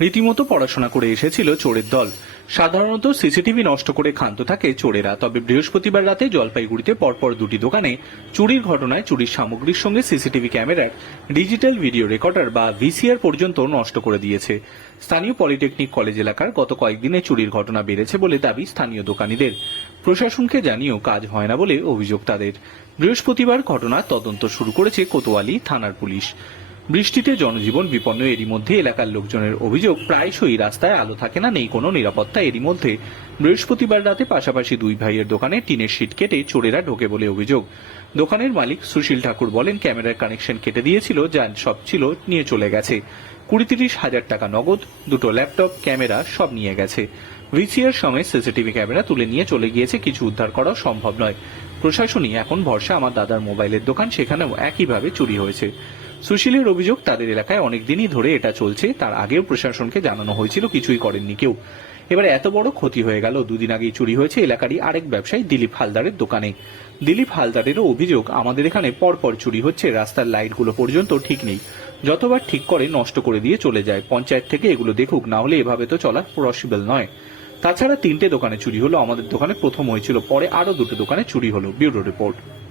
রীতিমতো পড়াশোনা করে এসেছিল চোরের দল। সাধারণত সিসিটিভি নষ্ট করে ক্ষান্ত থাকে চোরেরা, তবে বৃহস্পতিবার রাতে জলপাইগুড়িতে পরপর দুটি দোকানে চুরির ঘটনায় চুরির সামগ্রীর সঙ্গে সিসিটিভি ক্যামেরার ডিজিটাল ভিডিও রেকর্ডার বা ভিসিআর পর্যন্ত নষ্ট করে দিয়েছে। স্থানীয় পলিটেকনিক কলেজ এলাকার গত কয়েকদিনে চুরির ঘটনা বেড়েছে বলে দাবি স্থানীয় দোকানীদের। প্রশাসনকে জানিয়েও কাজ হয় না বলে অভিযোগ তাদের। বৃহস্পতিবার ঘটনার তদন্ত শুরু করেছে কোতোয়ালি থানার পুলিশ। বৃষ্টিতে জনজীবন বিপন্ন। এরই মধ্যে এলাকার লোকজনের অভিযোগ, প্রায়শই রাস্তায় আলো থাকে না, নেই কোনো নিরাপত্তা। এরই মধ্যে বৃহস্পতিবার রাতে পাশাপাশি দুই ভাইয়ের দোকানে টিনের শিট কেটে চোরেরা ঢোকে বলে অভিযোগ। দোকানের মালিক সুশীল ঠাকুর বলেন, ক্যামেরার কানেকশন কেটে দিয়েছিল, যা সব ছিল, নিয়ে চলে গেছে। কুড়ি তিরিশ হাজার টাকা নগদ, দুটো ল্যাপটপ, ক্যামেরা, সব নিয়ে গেছে। ভিসিআর সময় সিসিটিভি ক্যামেরা তুলে নিয়ে চলে গিয়েছে, কিছু উদ্ধার করা সম্ভব নয়। প্রশাসনই এখন ভরসা, আমার দাদার মোবাইলের দোকান, সেখানেও একইভাবে চুরি হয়েছে। সুশীলের অভিযোগ, তাদের এলাকায় অনেকদিনই ধরে এটা চলছে। তার আগেও প্রশাসনকে জানানো হয়েছিল, কিছুই করেননি কেউ। এবারে এত বড় ক্ষতি হয়ে গেল, দুদিন আগেই চুরি হয়েছে এলাকারই আরেক ব্যবসায়ী দিলীপ হালদারের দোকানে। দিলীপ হালদারেরও অভিযোগ, আমাদের এখানে পরপর চুরি হচ্ছে, রাস্তার লাইটগুলো পর্যন্ত ঠিক নেই। যতবার ঠিক করে নষ্ট করে দিয়ে চলে যায়, পঞ্চায়েত থেকে এগুলো দেখুক, না হলে এভাবে তো চলা পসিবল নয়। তাছাড়া তিনটে দোকানে চুরি হলো, আমাদের দোকানে প্রথম হয়েছিল, পরে আরও দুটো দোকানে চুরি হলো। Bureau report.